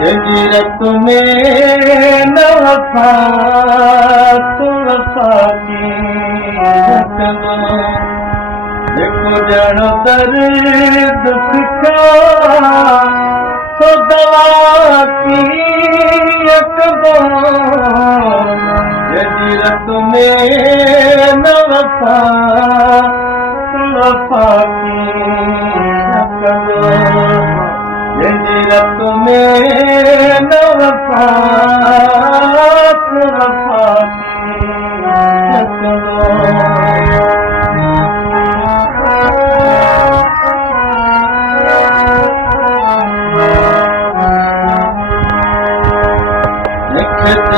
जजीरत में न वफा तो वफा की जेको ॼण दर्द सिखा तो दवा की जजीरत में न वफा तो वफा की जजीरत में न वफा तो वफा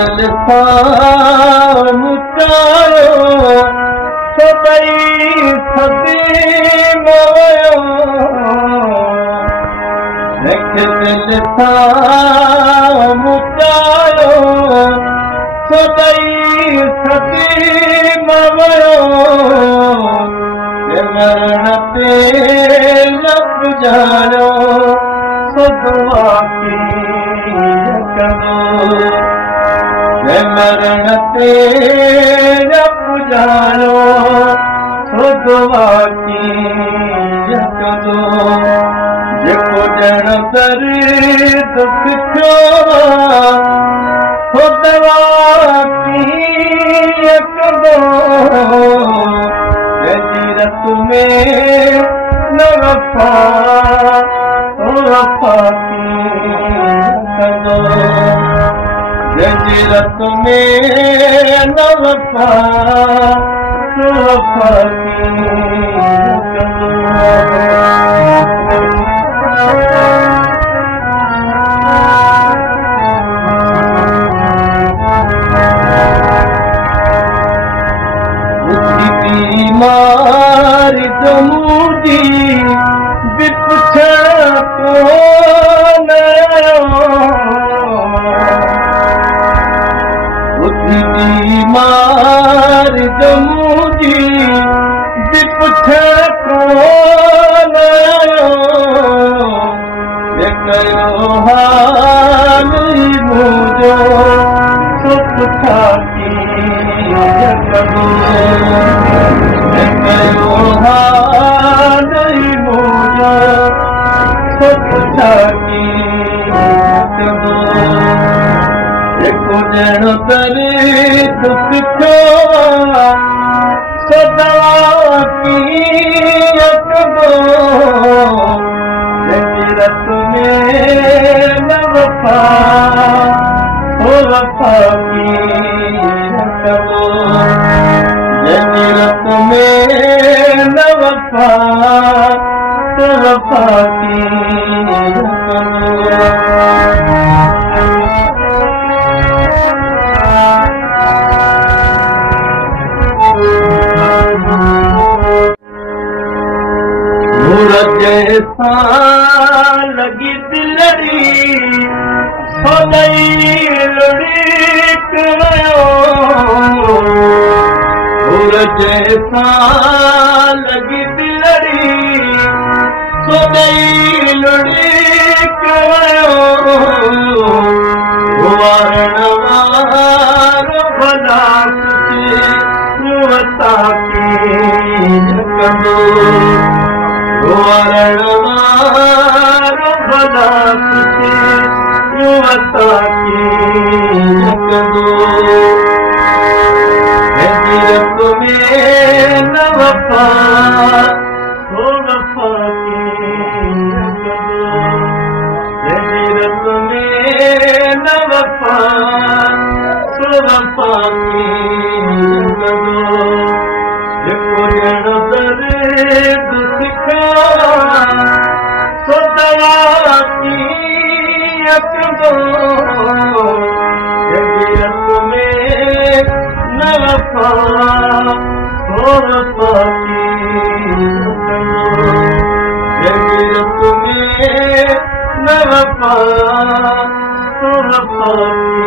दिल मुचायो सदई सदी मोयो दिल मुचायो सदई सदी मोयो मरण ते लब जायो सदवा की मरण ते पुजारो सुदवा की जेको ॼण दर्द सिखो सुदवा की जजीरत में न वफा वफा की जजीरत में न वफा तो वफा की बीमार जमूदी बिपछड़ को बीमार जमूदी बिपछड़ कोन कयो हाल मुंहिंजो सुख था की कयो हाल मुंहिंजो सुख था की जेको ॼण दर्द सिखो सदवा की जजीरत में न वफा तो वफा की जजीरत में न वफा तो वफा की जैसा लगी दिलरी सदई लुढ़क वयो जैसा लगी दिलरी सदई लुढ़क वयो वारण वारो भला वता की वारण वारो भला वता की जजीरत में न वफा तो वफा की जजीरत में न वफा तो वफा की जेको ॼण दर्द सिखा सदवा की जजीरत में न वफा तो वफा की जजीरत में न वफा तो वफा की